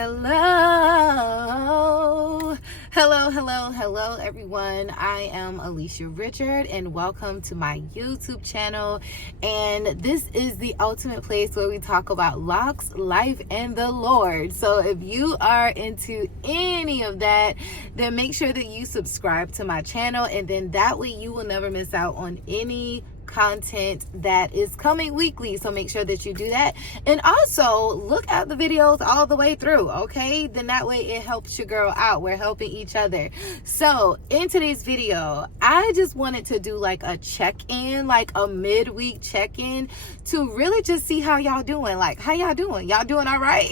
Hello, everyone. I am Alicia Richard, and welcome to my YouTube channel. And this is the ultimate place where we talk about locks, life, and the Lord. So if you are into any of that, then make sure that you subscribe to my channel, and then that way you will never miss out on any content that is coming weekly. So make sure that you do that, and also look at the videos all the way through, okay? Then that way it helps your girl out. We're helping each other. So in today's video, I just wanted to do like a check-in, like a midweek check-in, to really just see how y'all doing. Like, how y'all doing? Y'all doing all right?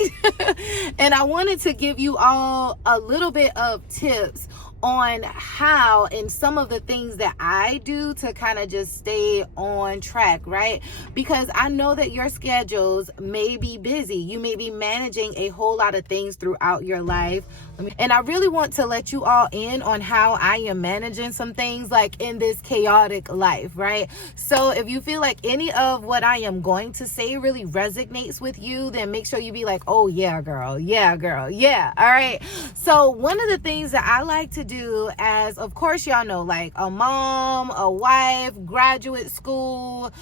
And I wanted to give you all a little bit of tips on how and some of the things that I do to kind of just stay on track, right? Because I know that your schedules may be busy. You may be managing a whole lot of things throughout your life. And I really want to let you all in on how I am managing some things like in this chaotic life, right? So if you feel like any of what I am going to say really resonates with you, then make sure you be like, oh yeah, girl. Yeah, girl. Yeah. All right. So one of the things that I like to do, as of course y'all know, like a mom, a wife, graduate school,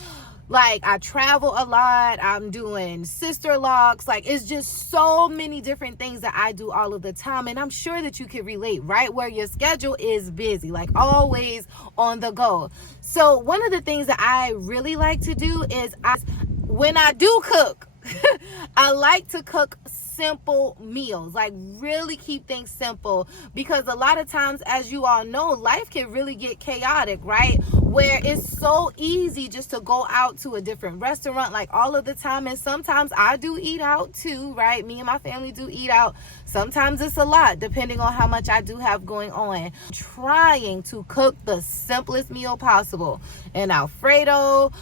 like I travel a lot, I'm doing sister locks, like it's just so many different things that I do all of the time. And I'm sure that you can relate, right? Where your schedule is busy, like always on the go. So one of the things that I really like to do is when I do cook, I like to cook simple meals, like really keep things simple, because a lot of times, as you all know, life can really get chaotic, right? Where it's so easy just to go out to a different restaurant like all of the time. And sometimes I do eat out too, right? Me and my family do eat out. Sometimes it's a lot depending on how much I do have going on. Trying to cook the simplest meal possible, an Alfredo,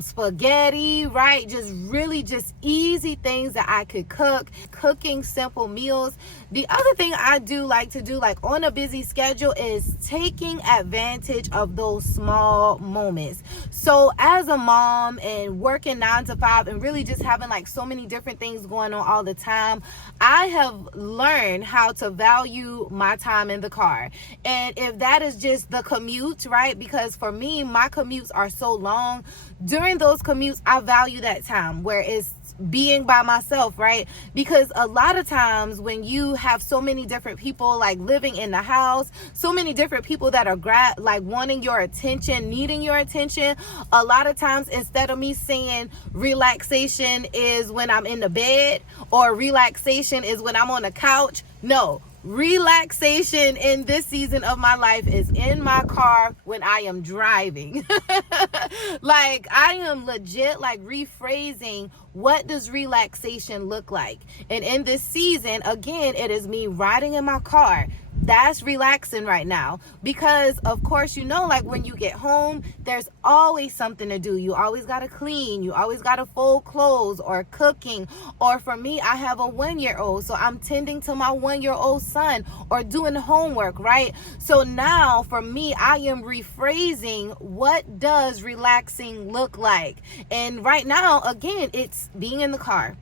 spaghetti, right? Just really just easy things that I could cook. Cooking simple meals. The other thing I do like to do, like on a busy schedule, is taking advantage of those small moments. So as a mom and working 9 to 5 and really just having like so many different things going on all the time, I have learned how to value my time in the car. And if that is just the commute, right? Because for me, my commutes are so long. During those commutes, I value that time where it's being by myself, right? Because a lot of times when you have so many different people like living in the house, so many different people that are like wanting your attention, needing your attention, a lot of times instead of me saying relaxation is when I'm in the bed or relaxation is when I'm on the couch, no. Relaxation in this season of my life is in my car when I am driving. Like I am legit like rephrasing, what does relaxation look like? And in this season, again, it is me riding in my car. That's relaxing right now, because of course, you know, like when you get home, there's always something to do. You always got to clean. You always got to fold clothes or cooking. Or for me, I have a 1-year-old, so I'm tending to my 1-year-old son or doing homework, right? So now for me, I am rephrasing, what does relaxing look like? And right now, again, it's being in the car.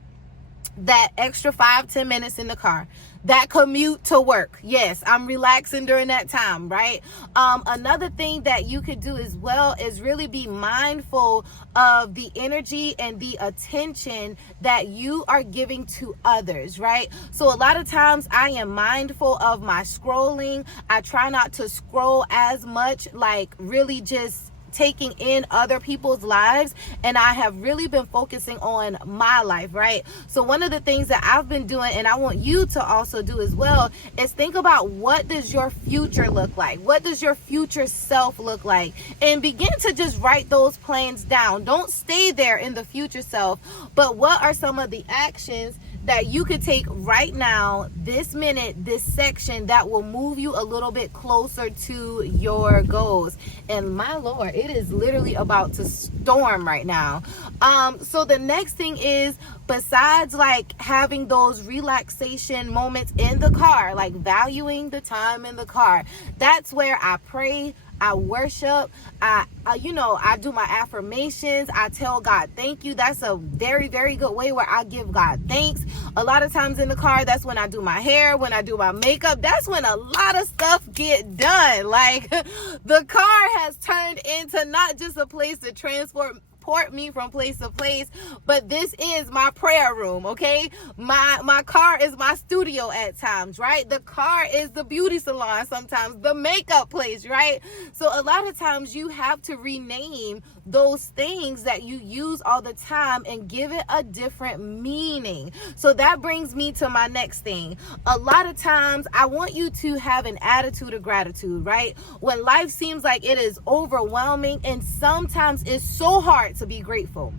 That extra 5-10 minutes in the car, that commute to work. Yes, I'm relaxing during that time, right? Another thing that you could do as well is really be mindful of the energy and the attention that you are giving to others, right? So a lot of times I am mindful of my scrolling. I try not to scroll as much, like really just taking in other people's lives, and I have really been focusing on my life, right? So one of the things that I've been doing, and I want you to also do as well, is think about, what does your future look like? What does your future self look like? And begin to just write those plans down. Don't stay there in the future self, but what are some of the actions that you could take right now, this minute, this section, that will move you a little bit closer to your goals? And my Lord, it is literally about to storm right now. So the next thing is, besides like having those relaxation moments in the car, like valuing the time in the car, that's where I pray, I worship, I do my affirmations, I tell God thank you. That's a very, very good way where I give God thanks. A lot of times in the car, that's when I do my hair, when I do my makeup, that's when a lot of stuff get done. Like, the car has turned into not just a place to transport me from place to place, but this is my prayer room. Okay, my car is my studio at times, right? The car is the beauty salon, sometimes the makeup place, right? So a lot of times you have to rename those things that you use all the time and give it a different meaning. So that brings me to my next thing. A lot of times I want you to have an attitude of gratitude, right? When life seems like it is overwhelming, and sometimes it's so hard to be grateful.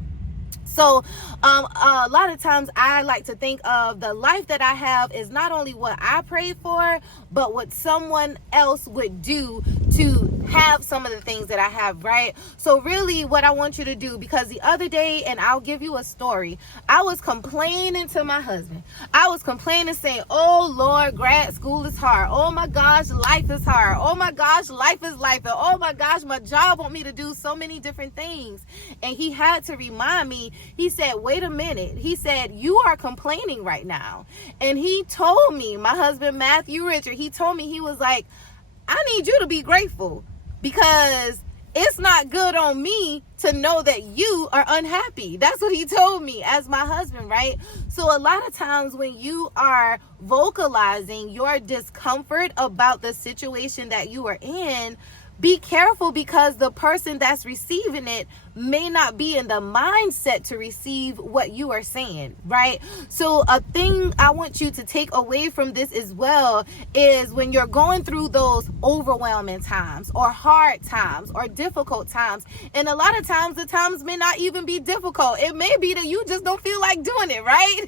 So a lot of times I like to think of the life that I have is not only what I prayed for, but what someone else would do to have some of the things that I have, right? So really what I want you to do, because the other day, and I'll give you a story, I was complaining to my husband. I was complaining, saying, oh Lord, grad school is hard. Oh my gosh, life is hard. Oh my gosh, life is life. And oh my gosh, my job want me to do so many different things. And he had to remind me. He said, wait a minute. He said, you are complaining right now. And he told me, my husband, Matthew Richard, he told me, he was like, I need you to be grateful, because it's not good on me to know that you are unhappy. That's what he told me as my husband, right? So a lot of times when you are vocalizing your discomfort about the situation that you are in, be careful, because the person that's receiving it may not be in the mindset to receive what you are saying, right? So a thing I want you to take away from this as well is when you're going through those overwhelming times or hard times or difficult times, and a lot of times the times may not even be difficult. It may be that you just don't feel like doing it, right?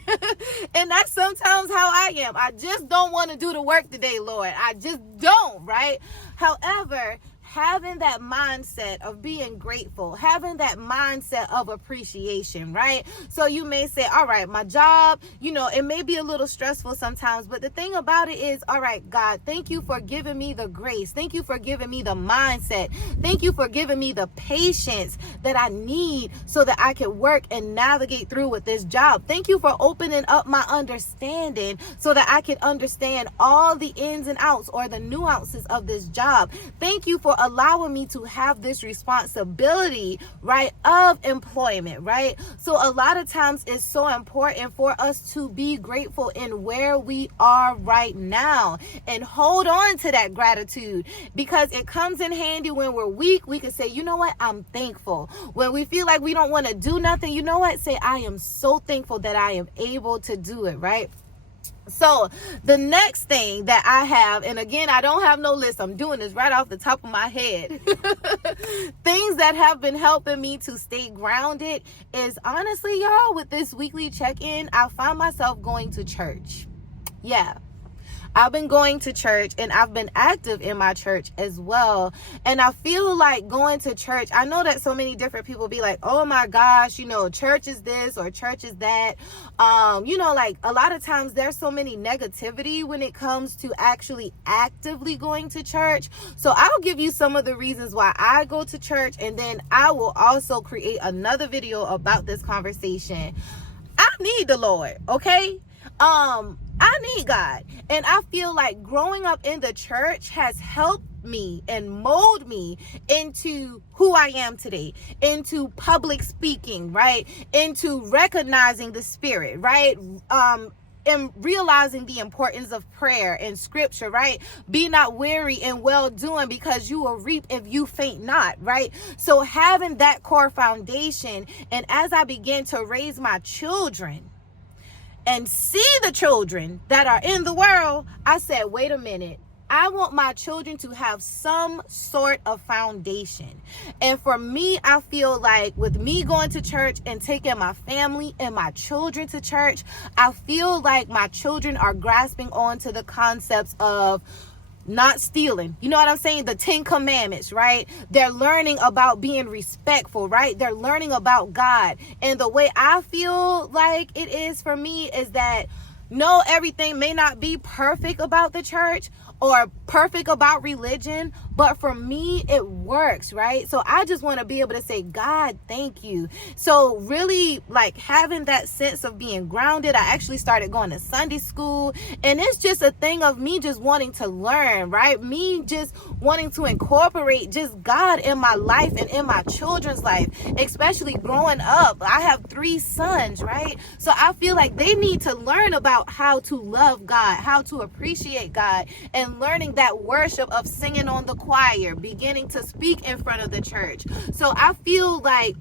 And that's sometimes how I am. I just don't want to do the work today, Lord. I just don't, right? However, having that mindset of being grateful, having that mindset of appreciation, right? So you may say, all right, my job, it may be a little stressful sometimes, but the thing about it is, all right, God, thank you for giving me the grace. Thank you for giving me the mindset. Thank you for giving me the patience that I need so that I can work and navigate through with this job. Thank you for opening up my understanding so that I can understand all the ins and outs or the nuances of this job. Thank you for allowing me to have this responsibility, right, of employment, right? So a lot of times it's so important for us to be grateful in where we are right now and hold on to that gratitude, because it comes in handy when we're weak. We can say, you know what, I'm thankful. When we feel like we don't want to do nothing, you know what, say, I am so thankful that I am able to do it, right? So the next thing that I have, and again, I don't have no list, I'm doing this right off the top of my head. Things that have been helping me to stay grounded is, honestly, y'all, with this weekly check-in, I find myself going to church. Yeah. I've been going to church, and I've been active in my church as well. And I feel like going to church, I know that so many different people be like, oh my gosh, church is this or church is that. Like a lot of times there's so many negativity when it comes to actually actively going to church. So I'll give you some of the reasons why I go to church, and then I will also create another video about this conversation. I need the Lord, okay? I need God. And I feel like growing up in the church has helped me and mold me into who I am today, into public speaking, right? Into recognizing the Spirit, right? And realizing the importance of prayer and scripture, right? Be not weary in well doing, because you will reap if you faint not, right? So having that core foundation, and as I begin to raise my children and see the children that are in the world, I said, wait a minute. I want my children to have some sort of foundation. And for me, I feel like with me going to church and taking my family and my children to church, I feel like my children are grasping onto the concepts of not stealing. You know what I'm saying? The 10 Commandments, right? They're learning about being respectful, right? They're learning about God. And the way I feel like it is for me is that No, everything may not be perfect about the church or perfect about religion, but for me, it works, right? So I just want to be able to say, God, thank you. So really, like, having that sense of being grounded, I actually started going to Sunday school, and it's just a thing of me just wanting to learn, right? Me just wanting to incorporate just God in my life and in my children's life, especially growing up. I have 3 sons, right? So I feel like they need to learn about how to love God, how to appreciate God, and learning that worship of singing on the choir, beginning to speak in front of the church. So I feel like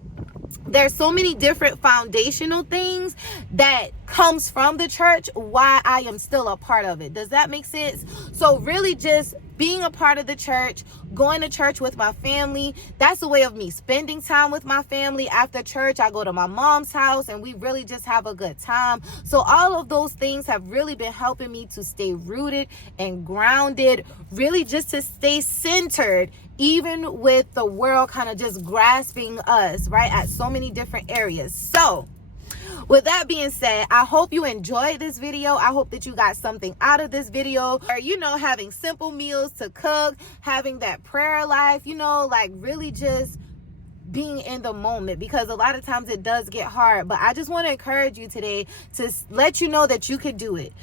there's so many different foundational things that comes from the church why I am still a part of it. Does that make sense? So really just being a part of the church, going to church with my family, that's a way of me spending time with my family. After church, I go to my mom's house and we really just have a good time. So all of those things have really been helping me to stay rooted and grounded, really just to stay centered, even with the world kind of just grasping us, right, at so many different areas. So with that being said, I hope you enjoyed this video. I hope that you got something out of this video. Or, you know, having simple meals to cook, having that prayer life, you know, like really just being in the moment, because a lot of times it does get hard. But I just want to encourage you today to let you know that you could do it.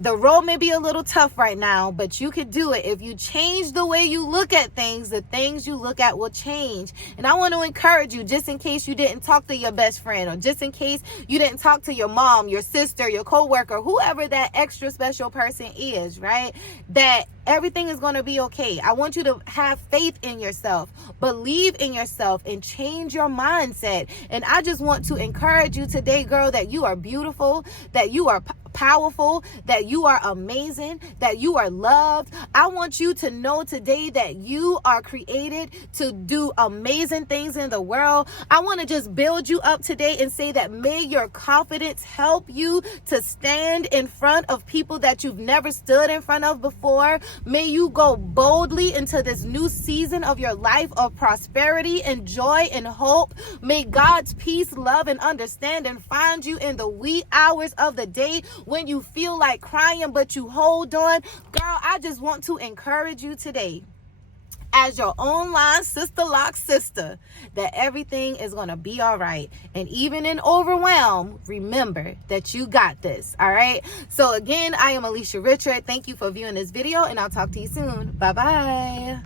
The road may be a little tough right now, but you could do it. If you change the way you look at things, the things you look at will change. And I want to encourage you, just in case you didn't talk to your best friend, or just in case you didn't talk to your mom, your sister, your coworker, whoever that extra special person is, right? That everything is going to be okay. I want you to have faith in yourself, believe in yourself, and change your mindset. And I just want to encourage you today, girl, that you are beautiful, that you are powerful, that you are amazing, that you are loved. I want you to know today that you are created to do amazing things in the world. I want to just build you up today and say that may your confidence help you to stand in front of people that you've never stood in front of before. May you go boldly into this new season of your life of prosperity and joy and hope. May God's peace, love, and understanding find you in the wee hours of the day when you feel like crying, but you hold on. Girl, I just want to encourage you today, as your online sister lock sister, that everything is going to be all right. And even in overwhelm, remember that you got this. All right. So again, I am Alisha Richard. Thank you for viewing this video, and I'll talk to you soon. Bye-bye.